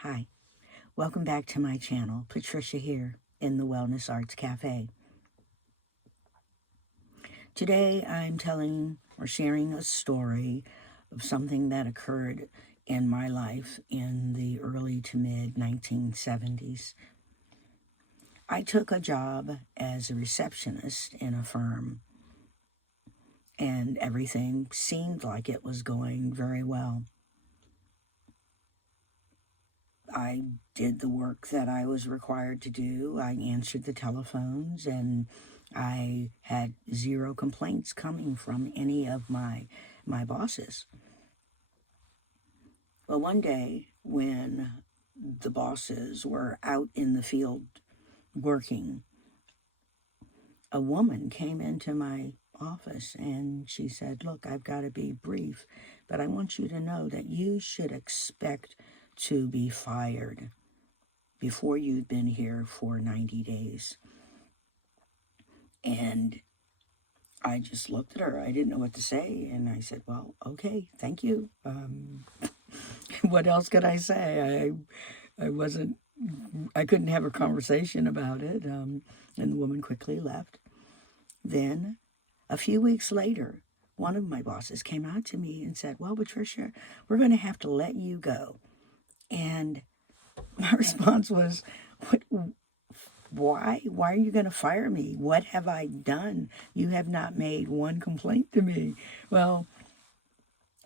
Hi, welcome back to my channel. Patricia here in the Wellness Arts Cafe. Today I'm telling or sharing a story of something that occurred in my life in the early to mid 1970s. I took a job as a receptionist in a firm, and everything seemed like it was going very well. I did the work that I was required to do. I answered the telephones, and I had zero complaints coming from any of my bosses. Well, one day when the bosses were out in the field working, a woman came into my office and she said, "Look, I've got to be brief, but I want you to know that you should expect to be fired before you've been here for 90 days. And I just looked at her. I didn't know what to say. And I said, "Well, okay, thank you." What else could I say? I couldn't have a conversation about it. And the woman quickly left. Then a few weeks later, one of my bosses came out to me and said, "Well, Patricia, we're going to have to let you go." And my response was, "What? Why are you going to fire me? What have I done? You have not made one complaint to me." Well,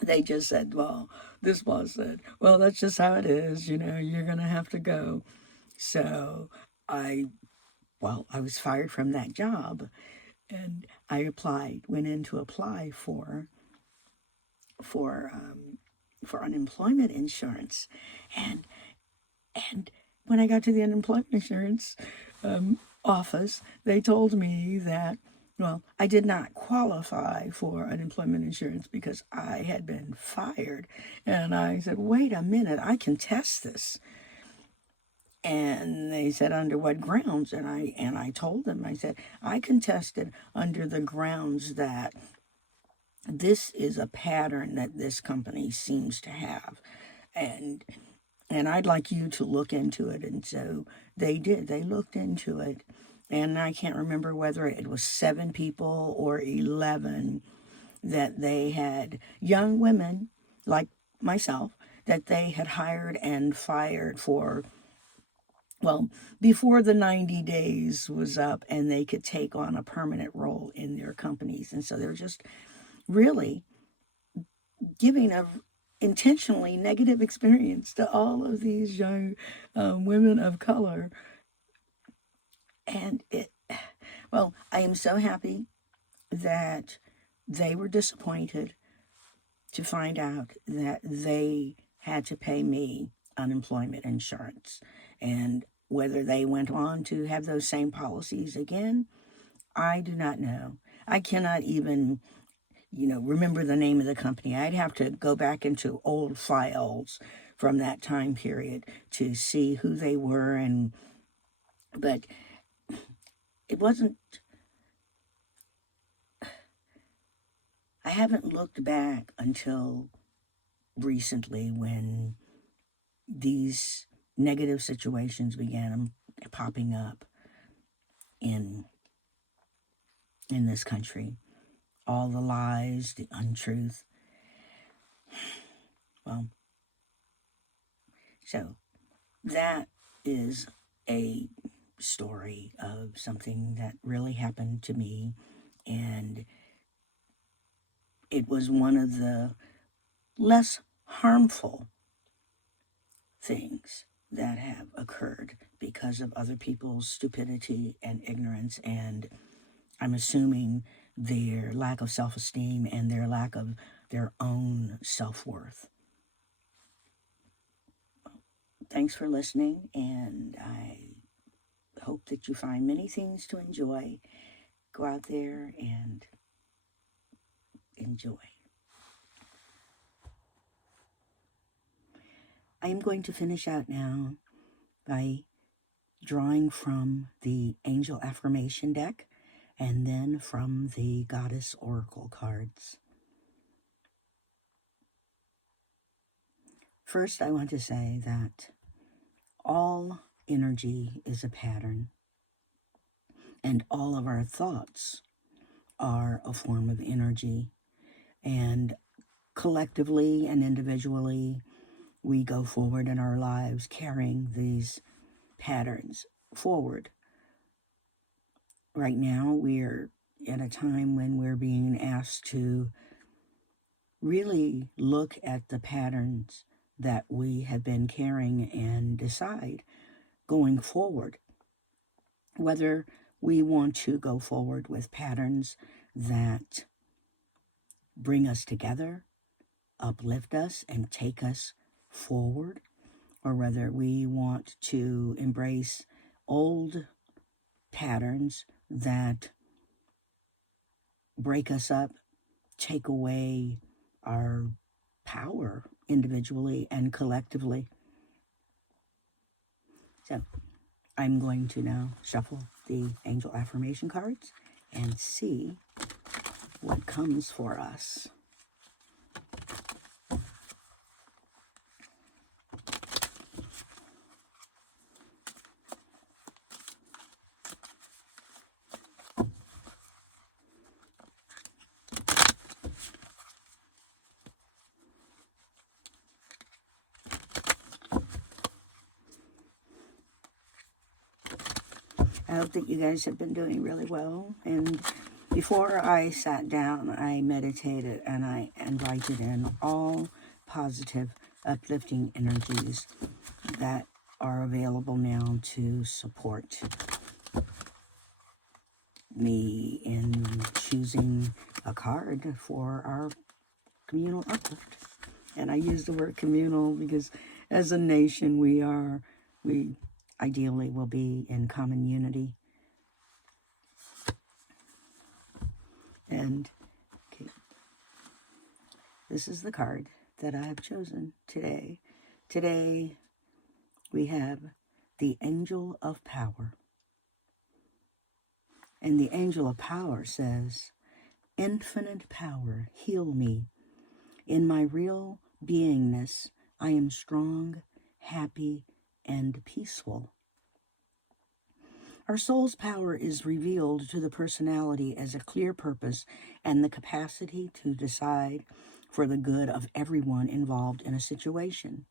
they just said, well, this boss said, "Well, that's just how it is. You're going to have to go." So I, I was fired from that job, and I went in to apply for, for unemployment insurance. And And when I got to the unemployment insurance office, they told me that, well, I did not qualify for unemployment insurance because I had been fired. And I said, "Wait a minute, I can test this." And they said, "Under what grounds?" And I told them, I said, "I contested under the grounds that this is a pattern that this company seems to have. And I'd like you to look into it." And so they did. They looked into it. And I can't remember whether it was 7 people or 11 that they had, young women like myself, that they had hired and fired for, well, before the 90 days was up and they could take on a permanent role in their companies. And so they're just really giving a intentionally negative experience to all of these young women of color. And I am so happy that they were disappointed to find out that they had to pay me unemployment insurance. And whether they went on to have those same policies again, I do not know. I cannot even remember the name of the company. I'd have to go back into old files from that time period to see who they were. But it wasn't, I haven't looked back until recently when these negative situations began popping up in this country. All the lies, the untruth. Well, so that is a story of something that really happened to me, and it was one of the less harmful things that have occurred because of other people's stupidity and ignorance, and I'm assuming their lack of self-esteem and their lack of their own self-worth. Thanks for listening, and I hope that you find many things to enjoy. Go out there and enjoy. I am going to finish out now by drawing from the Angel Affirmation deck and then from the Goddess Oracle cards. First, I want to say that All energy is a pattern, and all of our thoughts are a form of energy. And collectively and individually, we go forward in our lives carrying these patterns forward. Right now, we're at a time when we're being asked to really look at the patterns that we have been carrying and decide going forward whether we want to go forward with patterns that bring us together, uplift us, and take us forward, or whether we want to embrace old patterns that break us up, take away our power individually and collectively. So I'm going to now shuffle the angel affirmation cards and see what comes for us. I hope that you guys have been doing really well. And before I sat down, I meditated and I invited in all positive, uplifting energies that are available now to support me in choosing a card for our communal uplift. And I use the word communal because as a nation, we ideally will be in common unity. And okay, this is the card that I have chosen today. Today, we have the Angel of Power. And the Angel of Power says, "Infinite power, heal me. In my real beingness, I am strong, happy, and peaceful." Our soul's power is revealed to the personality as a clear purpose and the capacity to decide for the good of everyone involved in a situation.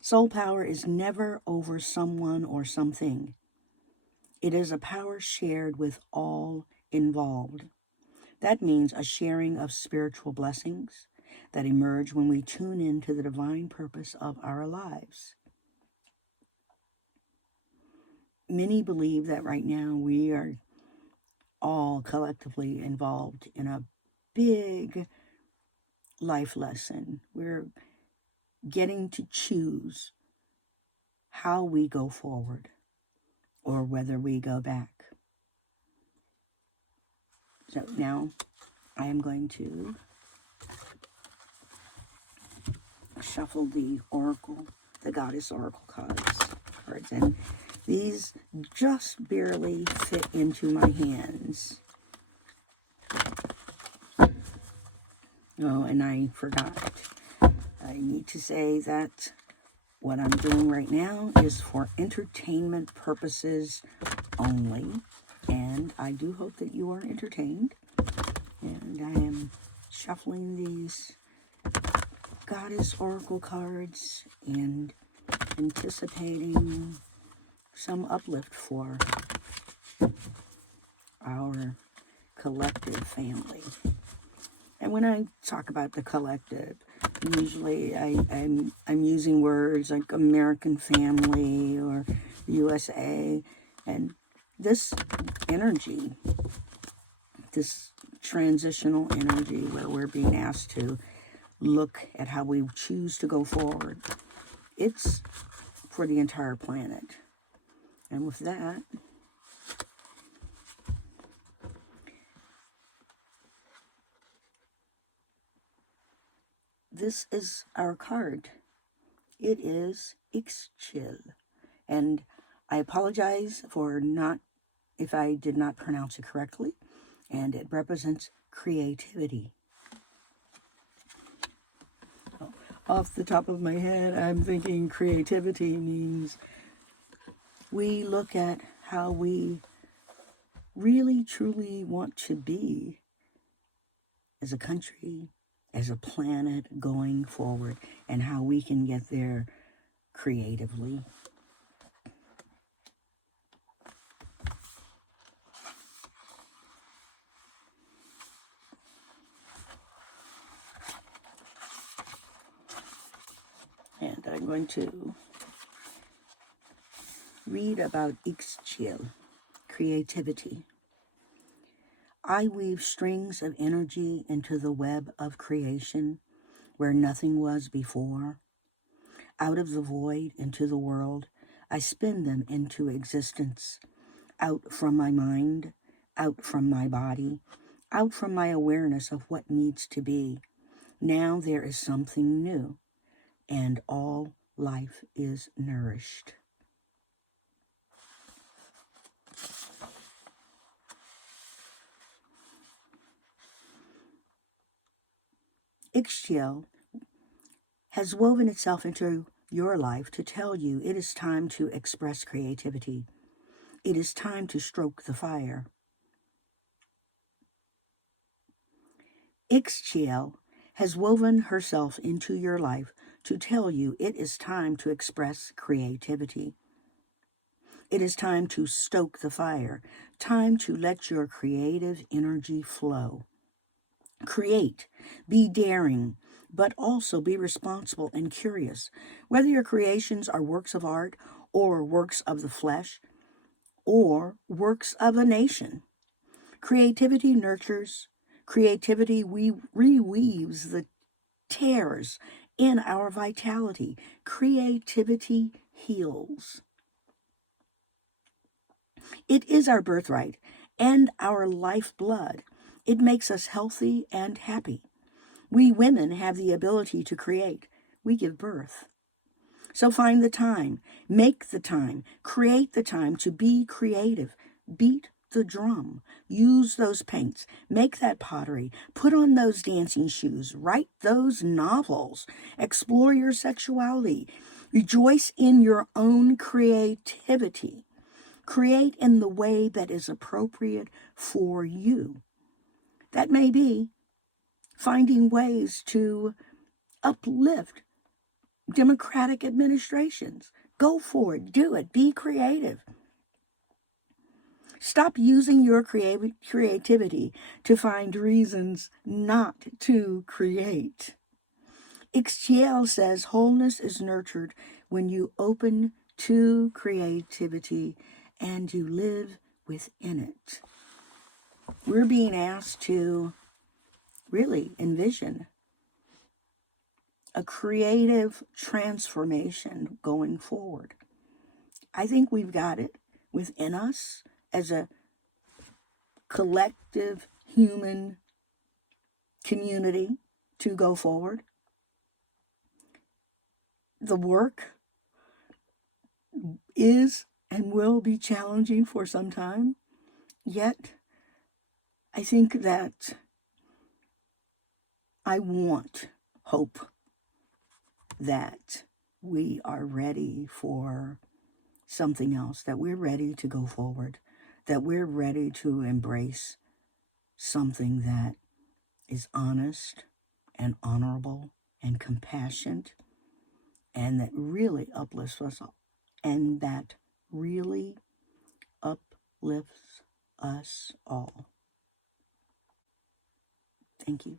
Soul power is never over someone or something. It is a power shared with all involved. That means a sharing of spiritual blessings that emerge when we tune into the divine purpose of our lives. Many believe that right now we are all collectively involved in a big life lesson. We're getting to choose how we go forward or whether we go back. So now I am going to shuffle the oracle, the goddess oracle cards, and these just barely fit into my hands. Oh, and I forgot. I need to say that what I'm doing right now is for entertainment purposes only. And I do hope that you are entertained. And I am shuffling these goddess oracle cards and anticipating some uplift for our collective family. And when I talk about the collective, usually I'm using words like American family or USA. And this energy, this transitional energy where we're being asked to look at how we choose to go forward, it's for the entire planet. And with that, this is our card. It is Ixchil. And I apologize for if I did not pronounce it correctly. And it represents creativity. off the top of my head, I'm thinking creativity means we look at how we really truly want to be as a country, as a planet going forward, and how we can get there creatively. And I'm going to read about Ixchel, creativity. I weave strings of energy into the web of creation where nothing was before. Out of the void into the world, I spin them into existence. Out from my mind, out from my body, out from my awareness of what needs to be. Now there is something new, and all life is nourished. Ixchel has woven itself into your life to tell you it is time to express creativity. It is time to stroke the fire. Ixchel has woven herself into your life to tell you it is time to express creativity. It is time to stoke the fire, time to let your creative energy flow. Create, be daring, but also be responsible and curious. Whether your creations are works of art or works of the flesh or works of a nation, creativity nurtures, creativity reweaves the tears in our vitality. Creativity heals. It is our birthright and our lifeblood. It makes us healthy and happy. We women have the ability to create. We give birth. So find the time, make the time, create the time to be creative. Beat the drum, use those paints, make that pottery, put on those dancing shoes, write those novels, explore your sexuality, rejoice in your own creativity. Create in the way that is appropriate for you. That may be finding ways to uplift democratic administrations. Go for it, do it, be creative. Stop using your creativity to find reasons not to create. Ixchel says wholeness is nurtured when you open to creativity and you live within it. We're being asked to really envision a creative transformation going forward. I think we've got it within us as a collective human community to go forward. The work is and will be challenging for some time, yet I think that I want hope that we are ready for something else, that we're ready to go forward, that we're ready to embrace something that is honest and honorable and compassionate and that really uplifts us all, and that really uplifts us all. Thank you.